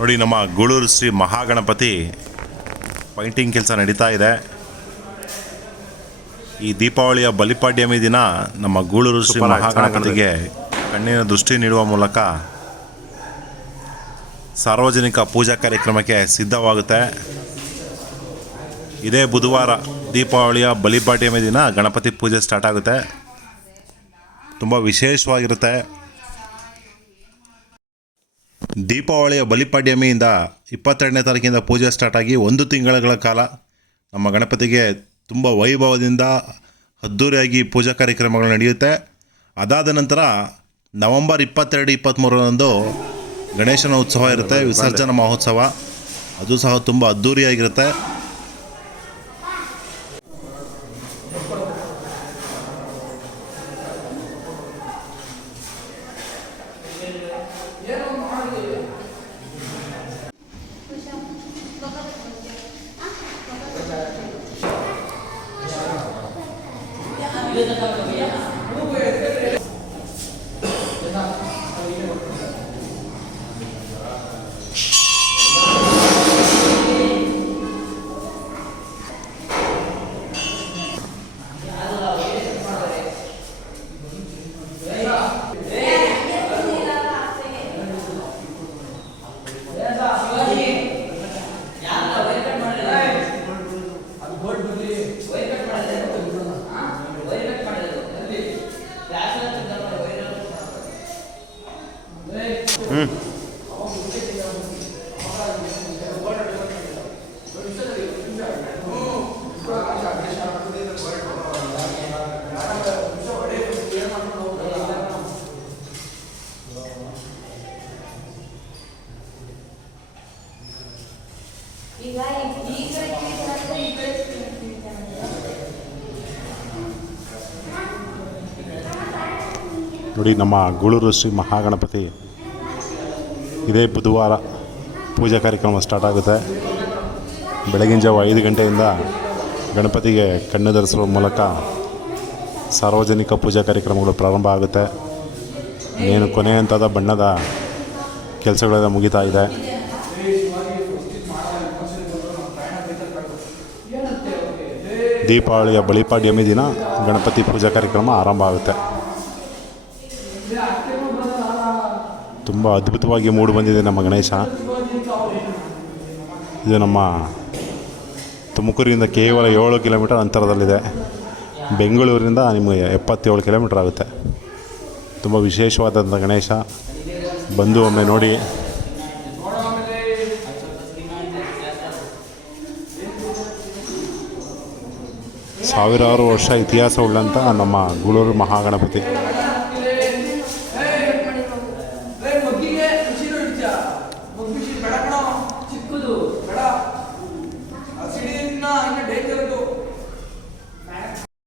ನೋಡಿ, ನಮ್ಮ ಗೂಳೂರು ಶ್ರೀ ಮಹಾಗಣಪತಿ ಪೈಂಟಿಂಗ್ ಕೆಲಸ ನಡೀತಾ ಇದೆ. ಈ ದೀಪಾವಳಿಯ ಬಲಿಪಾಡ್ಯಮಿ ದಿನ ನಮ್ಮ ಗೂಳೂರು ಶ್ರೀ ಮಹಾಗಣಪತಿಗೆ ಕಣ್ಣಿನ ದೃಷ್ಟಿ ನೀಡುವ ಮೂಲಕ ಸಾರ್ವಜನಿಕ ಪೂಜಾ ಕಾರ್ಯಕ್ರಮಕ್ಕೆ ಸಿದ್ಧವಾಗುತ್ತೆ. ಇದೇ ಬುಧವಾರ ದೀಪಾವಳಿಯ ಬಲಿಪಾಡ್ಯಮಿ ದಿನ ಗಣಪತಿ ಪೂಜೆ ಸ್ಟಾರ್ಟ್ ಆಗುತ್ತೆ. ತುಂಬ ವಿಶೇಷವಾಗಿರುತ್ತೆ. ದೀಪಾವಳಿಯ ಬಲಿಪಾಡ್ಯಮಿಯಿಂದ 22ನೇ ತಾರೀಕಿಂದ ಪೂಜೆ ಸ್ಟಾರ್ಟಾಗಿ 1 ತಿಂಗಳ ಕಾಲ ನಮ್ಮ ಗಣಪತಿಗೆ ತುಂಬ ವೈಭವದಿಂದ ಅದ್ಧೂರಿಯಾಗಿ ಪೂಜಾ ಕಾರ್ಯಕ್ರಮಗಳು ನಡೆಯುತ್ತೆ. ಅದಾದ ನಂತರ ನವೆಂಬರ್ 22-23ರಂದು ಗಣೇಶನ ಉತ್ಸವ ಇರುತ್ತೆ, ವಿಸರ್ಜನಾ ಮಹೋತ್ಸವ. ಅದು ಸಹ ತುಂಬ ಅದ್ಧೂರಿಯಾಗಿರುತ್ತೆ. ನೋಡಿ, ನಮ್ಮ ಗೂಳೂರು ಶ್ರೀ ಮಹಾಗಣಪತಿ ಇದೇ ಬುಧವಾರ ಪೂಜಾ ಕಾರ್ಯಕ್ರಮ ಸ್ಟಾರ್ಟ್ ಆಗುತ್ತೆ. ಬೆಳಗಿನ ಜಾವ 5 ಗಂಟೆಯಿಂದ ಗಣಪತಿಗೆ ಕಣ್ಣು ಧರಿಸುವ ಮೂಲಕ ಸಾರ್ವಜನಿಕ ಪೂಜಾ ಕಾರ್ಯಕ್ರಮಗಳು ಪ್ರಾರಂಭ ಆಗುತ್ತೆ. ಇನ್ನೇನು ಕೊನೆ ಹಂತದ ಬಣ್ಣದ ಕೆಲಸಗಳೆಲ್ಲ ಮುಗಿತಾ ಇದೆ. ದೀಪಾವಳಿಯ ಬಲಿಪಾಡ್ಯಮಿ ದಿನ ಗಣಪತಿ ಪೂಜಾ ಕಾರ್ಯಕ್ರಮ ಆರಂಭ ಆಗುತ್ತೆ. ತುಂಬ ಅದ್ಭುತವಾಗಿ ಮೂಡಿ ಬಂದಿದೆ ನಮ್ಮ ಗಣೇಶ. ಇದು ನಮ್ಮ ತುಮಕೂರಿಂದ ಕೇವಲ 7 ಕಿಲೋಮೀಟರ್ ಅಂತರದಲ್ಲಿದೆ. ಬೆಂಗಳೂರಿಂದ ನಿಮಗೆ 77 ಕಿಲೋಮೀಟರ್ ಆಗುತ್ತೆ. ತುಂಬ ವಿಶೇಷವಾದಂಥ ಗಣೇಶ. ಬಂದು ಒಮ್ಮೆ ನೋಡಿ. ಸಾವಿರಾರು ವರ್ಷ ಇತಿಹಾಸ ಉಳ್ಳಂಥ ನಮ್ಮ ಗೂಳೂರು ಮಹಾಗಣಪತಿ.